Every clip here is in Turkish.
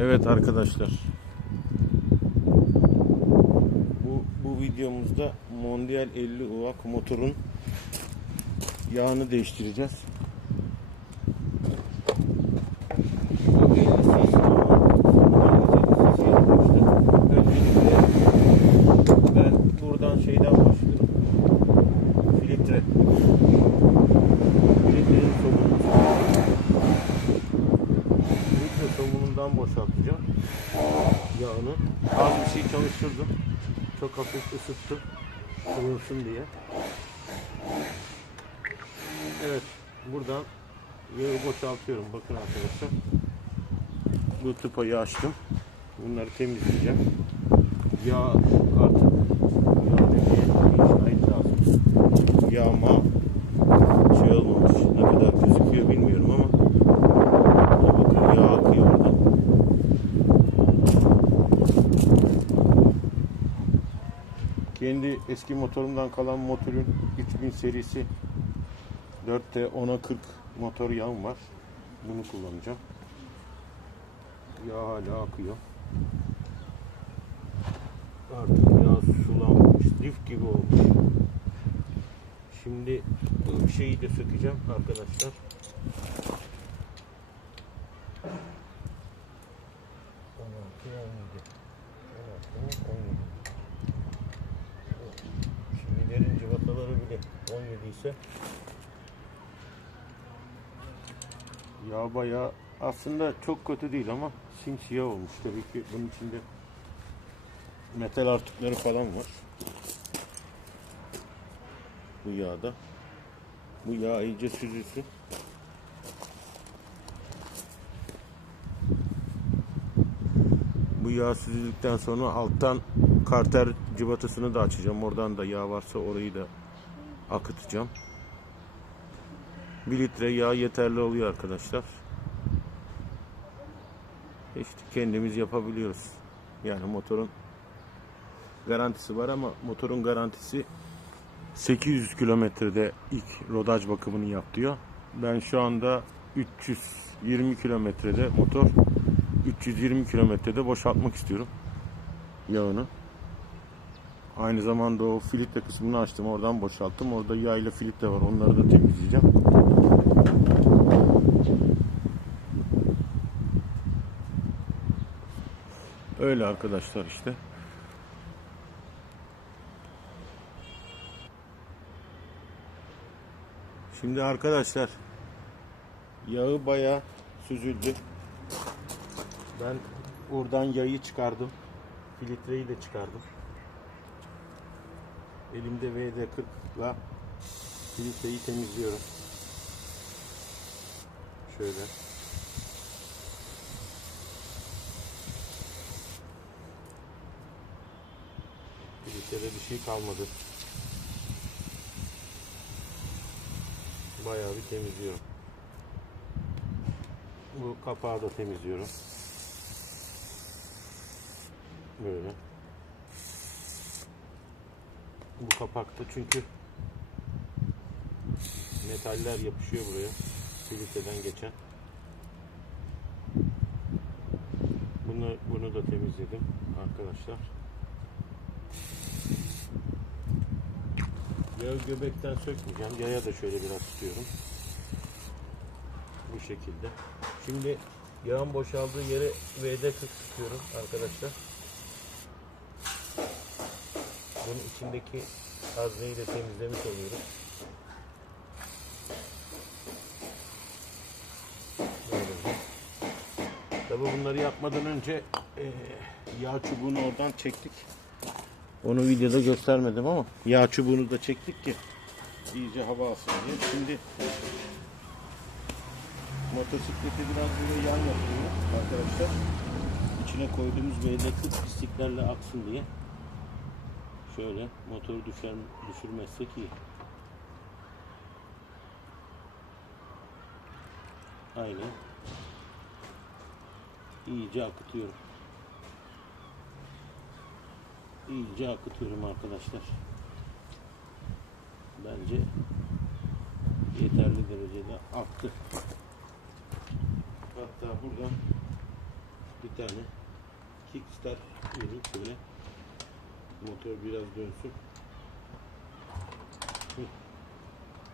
Evet arkadaşlar. Bu, bu videomuzda Mondial 50 UAK motorun yağını değiştireceğiz. Bu 50 cc ama 50 cc yapmıştım. Öncelikle ben buradan şeyden başlıyorum. Filtre. Filtrenin somununu Filtre somunundan boşaltacağım. Yağını. Az bir şey çalıştırdım. Çok hafif ısıttım. Kıvırsın diye. Evet. Buradan yağı boşaltıyorum. Bakın arkadaşlar. Bu tıpayı açtım. Bunları temizleyeceğim. Yağ demeye ait lazım. Yağma şey olmamış. Ne kadar gözüküyor bilmiyorum ama bakın yağ akıyor oradan. Kendi eski motorumdan kalan motorun 3000 serisi 4'te 10'a 40 motor yağım var. Bunu kullanacağım. Yağ hala akıyor. Artık yağ sulanmış, lif gibi olmuş. Şimdi bu şeyi de sökeceğim arkadaşlar. 17 ise Yağ bayağı aslında çok kötü değil ama simsiyah olmuş tabii ki bunun içinde metal artıkları falan var. Bu yağda. Bu yağ iyice süzülsün. Bu yağ süzüldükten sonra alttan karter cıvatasını da açacağım. Oradan da yağ varsa orayı da akıtacağım. 1 litre yağ yeterli oluyor arkadaşlar. İşte kendimiz yapabiliyoruz. Yani motorun garantisi var ama motorun garantisi 800 kilometrede ilk rodaj bakımını yap. Ben şu anda 320 kilometrede motor 320 kilometrede boşaltmak istiyorum yağını. Aynı zamanda o filtre kısmını açtım. Oradan boşalttım. Orada yağ ile filtre var. Onları da temizleyeceğim. Öyle arkadaşlar işte. Şimdi arkadaşlar yağı bayağı süzüldü. Ben oradan yağı çıkardım. Filtreyi de çıkardım. Elimde VD40'la filtreyi temizliyorum. Şöyle. Filtrede bir şey kalmadı. Bayağı bir temizliyorum. Bu kapağı da temizliyorum. Böyle. Bu kapakta çünkü metaller yapışıyor buraya. Filtreden geçen. Bunu bunu da temizledim arkadaşlar. Yağı göbekten sökmeyeceğim. Yaya da şöyle biraz tutuyorum. Bu şekilde. Şimdi yağın boşaldığı yere VD40 tutuyorum arkadaşlar. Bunun içindeki hazneyi de temizlemiş oluyoruz. Böylece. Tabi bunları yapmadan önce eee, yağ çubuğunu oradan çektik. Onu videoda göstermedim ama yağ çubuğunu da çektik ki iyice hava alsın diye. Şimdi motosikleti biraz böyle yan yapıyoruz arkadaşlar. İçine koyduğumuz VD40 pisliklerle aksın diye. Şöyle motoru düşer, düşürmezsek iyi. Aynen. İyice akıtıyorum. İyice akıtıyorum arkadaşlar. Bence yeterli derecede aktı. Hatta buradan bir tane kickstart diyorum şöyle. Motor biraz dönsün.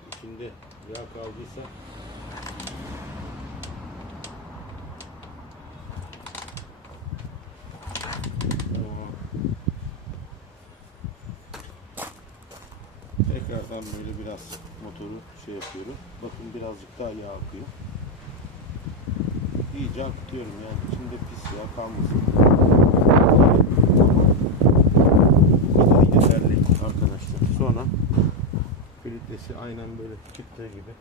İçinde yağ kaldıysa. Tekrardan böyle biraz motoru şey yapıyorum. Bakın birazcık daha yağ akıyor. İyice akıtıyorum yani içinde pis yağ kalmasın. Bu kadar yeterli arkadaşlar. Sonra filtresi aynen böyle çıktığı gibi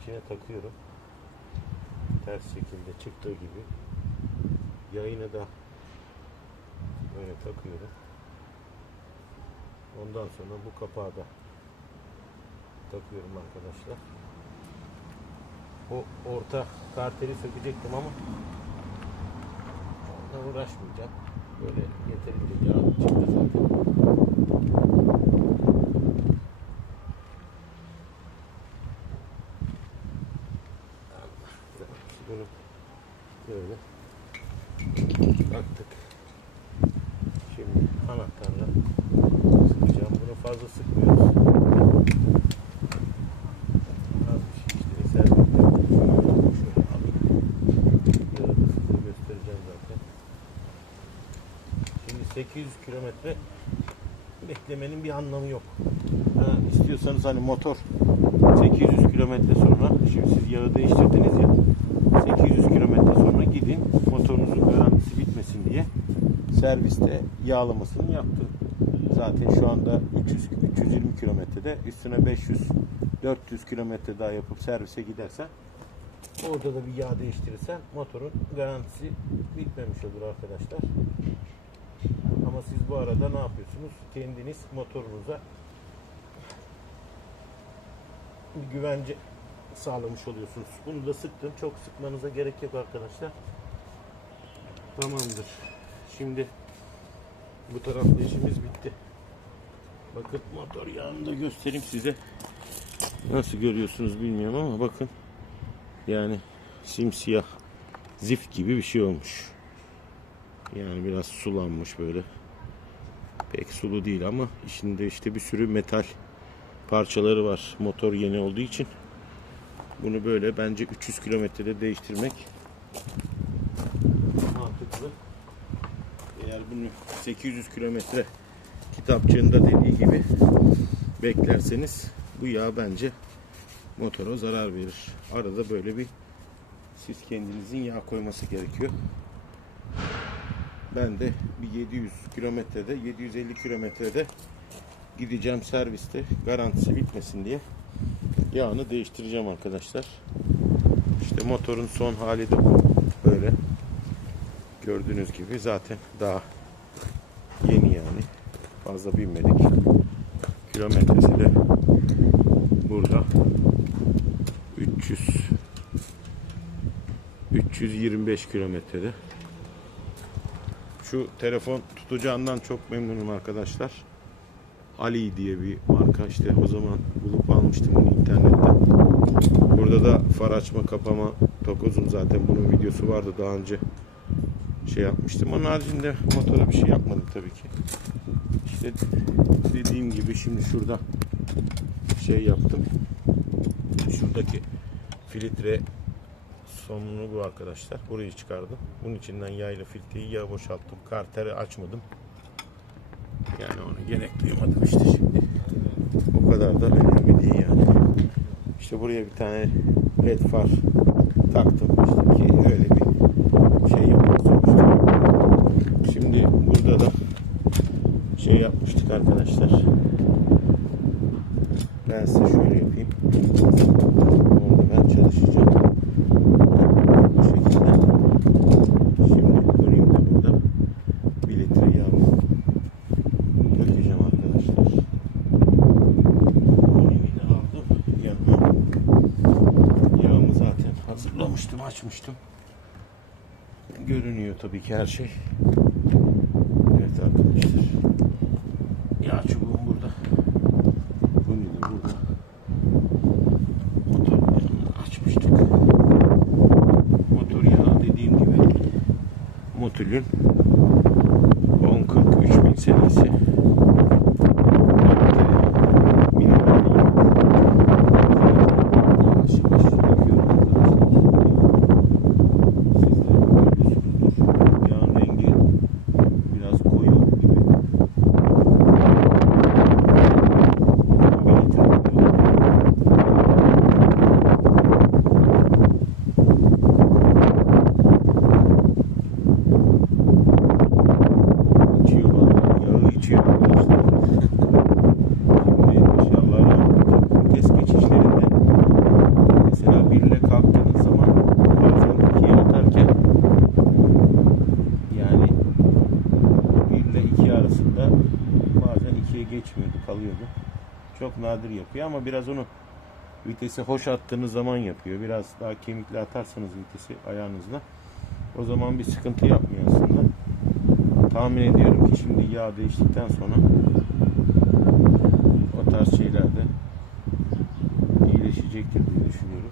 içine takıyorum. Ters şekilde çıktığı gibi. Yayını da böyle takıyorum. Ondan sonra bu kapağı da takıyorum arkadaşlar. O orta karteli sökecektim ama onunla uğraşmayacağım. Böyle yeterince yağ çıktı zaten. Bunu böyle taktık. Şimdi anahtarla sıkacağım. Bunu fazla sıkmıyoruz. Az bir şey işte eser Şöyle alayım. Yağı da size göstereceğim zaten. Şimdi 800 kilometre beklemenin bir anlamı yok. Ha, istiyorsanız hani motor 800 kilometre sonra şimdi siz yağı değiştirdiniz ya 800 kilometre sonra gidin motorunuzun garantisi bitmesin diye serviste yağlamasını yaptı. Zaten şu anda 300 320 kilometrede üstüne 500 400 kilometre daha yapıp servise gidersen orada da bir yağ değiştirirsen motorun garantisi bitmemiş olur arkadaşlar. Ama siz bu arada ne yapıyorsunuz? Kendiniz motorunuza bir güvence sağlamış oluyorsunuz. Bunu da sıktım. Çok sıkmanıza gerek yok arkadaşlar. Tamamdır. Şimdi bu tarafta işimiz bitti. Bakın motor yağını da göstereyim size. Nasıl görüyorsunuz bilmiyorum ama bakın. Yani simsiyah zif gibi bir şey olmuş. Yani biraz sulanmış böyle. Pek sulu değil ama içinde işte bir sürü metal parçaları var. Motor yeni olduğu için. Bunu böyle bence 300 kilometrede değiştirmek Eğer bunu 800 kilometre kitapçığında dediği gibi beklerseniz bu yağ bence motora zarar verir. Arada böyle bir siz kendinizin yağ koyması gerekiyor. Ben de bir 700 kilometrede 750 kilometrede gideceğim serviste garantisi bitmesin diye yağını değiştireceğim arkadaşlar. İşte motorun son hali de bu. Böyle. Gördüğünüz gibi zaten daha yeni yani. Fazla binmedik. Kilometresi de burada 300 325 kilometrede. Şu telefon tutacağından çok memnunum arkadaşlar. Ali diye bir marka işte o zaman bulup almıştım onu internetten. Burada da far açma kapama tokozum zaten bunun videosu vardı daha önce şey yapmıştım. Onun haricinde motora bir şey yapmadım tabii ki. İşte dediğim gibi şimdi şurada şey yaptım. Şuradaki filtre sonunu bu arkadaşlar. Burayı çıkardım. Bunun içinden yayla filtreyi yağ boşalttım. Karteri açmadım. Yani onu gerek duymadım işte şimdi. O kadar da önemli değil yani. İşte buraya bir tane led far taktım işte ki öyle bir şey yapıyoruz sonuçta. Şimdi burada da şey arkadaşlar. Ben size şöyle yapayım. Orada ben çalışacağım. Bu şekilde. Şimdi durayım da burada bir litre yağ dökeceğim arkadaşlar. De aldım yanıma. Yağımı zaten hazırlamıştım, açmıştım. Görünüyor tabii ki her şey. geçmiyordu, kalıyordu. Çok nadir yapıyor ama biraz onu vitesi hoş attığınız zaman yapıyor. Biraz daha kemikli atarsanız vitesi ayağınızla o zaman bir sıkıntı yapmıyor aslında. Tahmin ediyorum ki şimdi yağ değiştikten sonra o tarz şeylerde iyileşecektir diye düşünüyorum.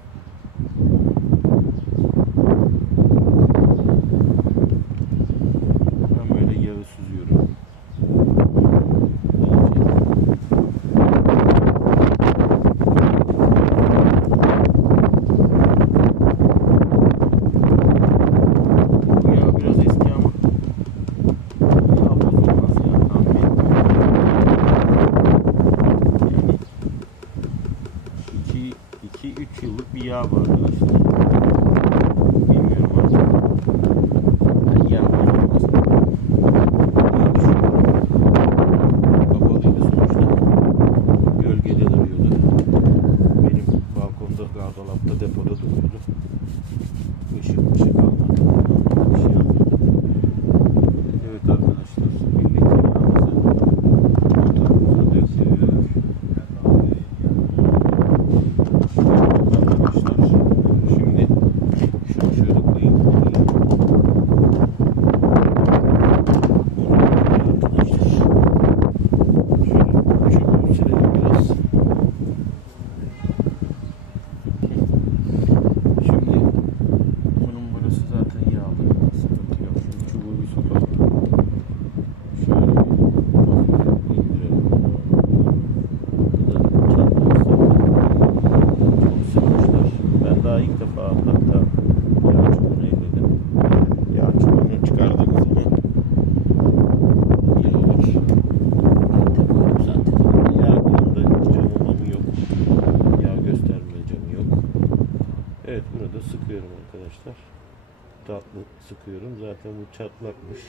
Zaten bu çatlakmış.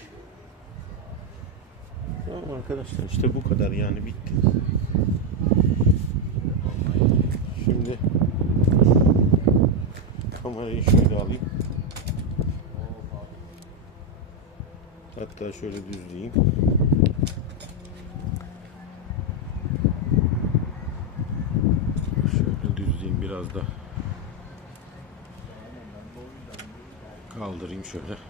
Tamam arkadaşlar işte bu kadar yani bitti. Şimdi kamerayı şöyle alayım. Hatta şöyle düzleyeyim. Şöyle düzleyeyim biraz da. Kaldırayım şöyle.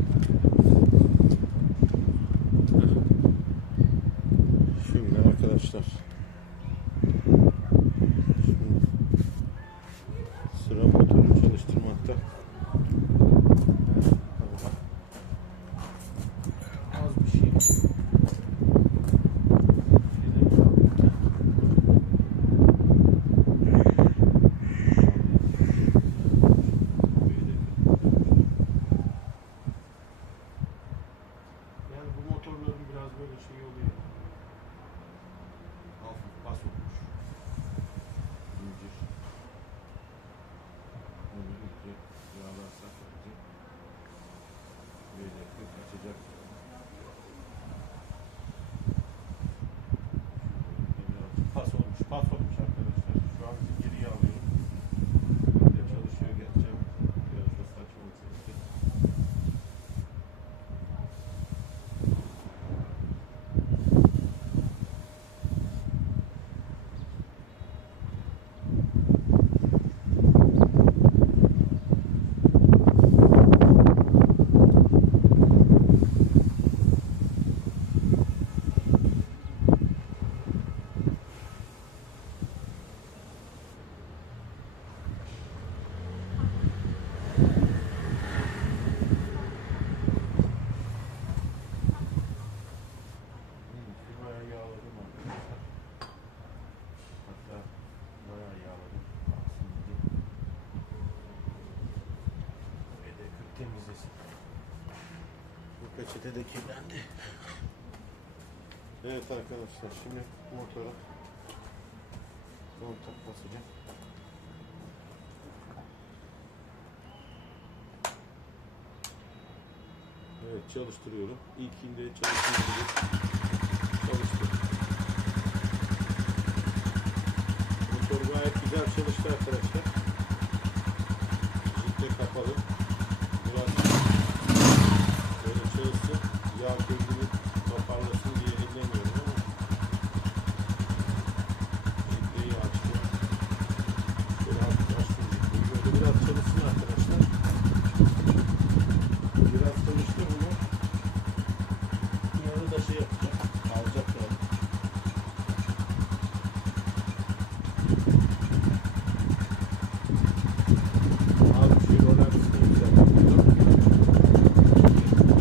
şey oluyor. Peçete de kirlendi. Evet arkadaşlar şimdi motora kontak basacağım. Evet çalıştırıyorum. İlkinde çalıştırıyorum. Çalıştı. Motor gayet güzel çalıştı arkadaşlar. Jitte kapalı. Biraz böyle çalışsın. Yağ kendini toparlasın diye ellemiyorum ama jitteyi açtı. Böyle hafif açtım jitteyi. Böyle biraz çalışsın arkadaşlar. Biraz çalıştı bunu. Yarı da şey yapacak. Alacak yani. Abi şu roller kısmını güzel yapıyor.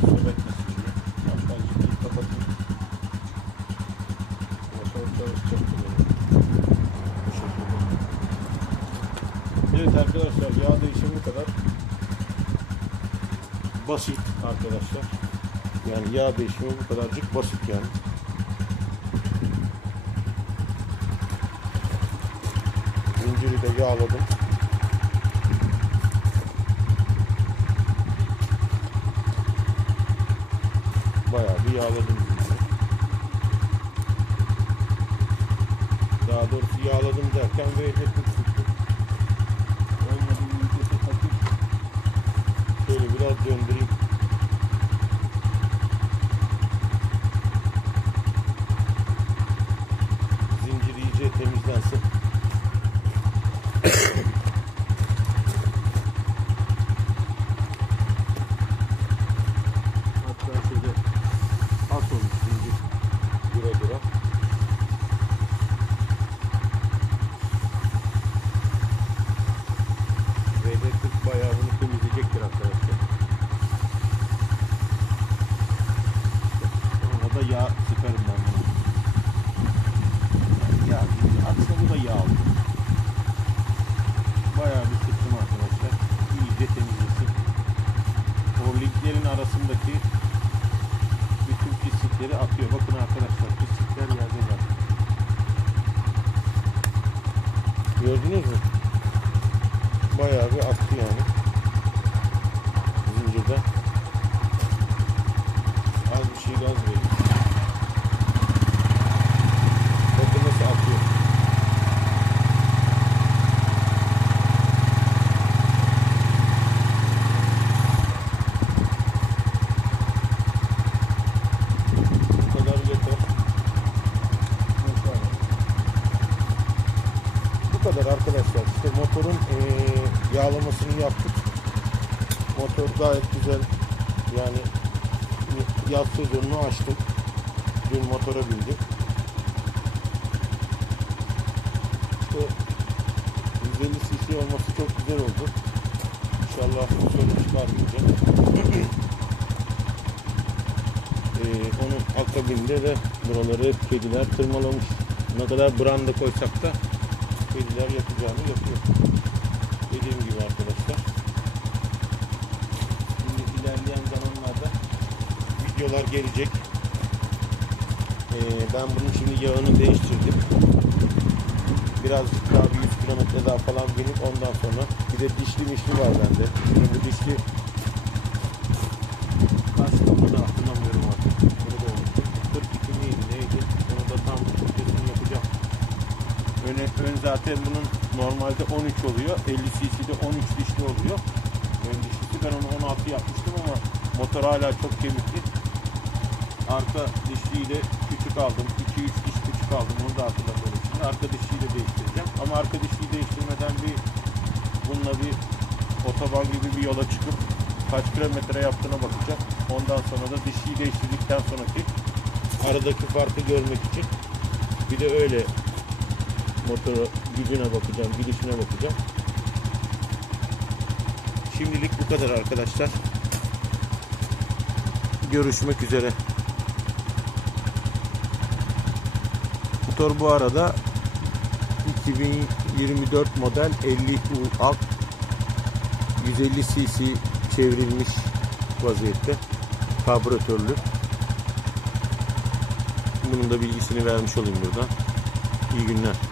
Sohbet kısmını. Hatta ciddi kapatayım. Motor çalışacak böyle. Bu şekilde. Evet arkadaşlar yağ değişimi bu kadar basit arkadaşlar. Yani yağ değişimi bu kadarcık basit yani. Zinciri de yağladım. Bayağı bir yağladım. Daha doğrusu yağladım derken hep tuttum. Şöyle biraz döndüreyim. Zincir iyice temizlensin. Hatta şöyle at olmuş zincir. Dura dura. VD40 bayağı bunu temizleyecektir arkadaşlar. Ona da yağ sıkarım ben bunu. Yağ, aslında bu da yağ olur. Bayağı bir sıktım arkadaşlar. İyice temizlesin. O linklerin arasındaki bütün pislikleri atıyor. Bakın arkadaşlar pislikler yerde var. Gördünüz mü? Bayağı bir attı yani. Zincirden. Az bir şey gaz verin. Bakın nasıl atıyor. Bu kadar yeter. Bu kadar arkadaşlar. İşte motorun eee, yağlamasını yaptık. Motor gayet güzel. Yani yaz sezonunu açtık. Dün motora bindik. İşte 150 cc olması çok güzel oldu. İnşallah sorun çıkarmayacak. Ee, onun akabinde de buraları hep kediler tırmalamış. Ne kadar branda koysak da kediler yapacağını yapıyor. Dediğim gibi arkadaşlar. Şimdi ilerleyen zamanlarda videolar gelecek. Ee, ben bunun şimdi yağını değiştirdim. Birazcık daha bir 100 kilometre daha falan binip ondan sonra bir de dişli mişli var bende. Şimdi bu dişli kaç da hatırlamıyorum artık. Bunu da unuttum. 42 miydi neydi? Onu da tam Türkçesini yapacağım. Öne, ön zaten bunun normalde 13 oluyor. 50 cc'de 13 dişli oluyor. Ön dişlisi ben onu 16 yapmıştım ama motor hala çok kemikli. Arka dişliyi de küçük aldım. 2-3 diş küçük aldım. Onu da hatırlamıyorum şimdi. Arka dişliyi de değiştireceğim. Ama arka dişliyi değiştirmeden bir bununla bir otoban gibi bir yola çıkıp kaç kilometre yaptığına bakacağım. Ondan sonra da dişliyi değiştirdikten sonraki aradaki farkı görmek için bir de öyle motoru gücüne bakacağım, gidişine bakacağım. Şimdilik bu kadar arkadaşlar. Görüşmek üzere. Motor bu arada 2024 model 50 UAK 150 cc çevrilmiş vaziyette. Karbüratörlü. Bunun da bilgisini vermiş olayım burada. İyi günler.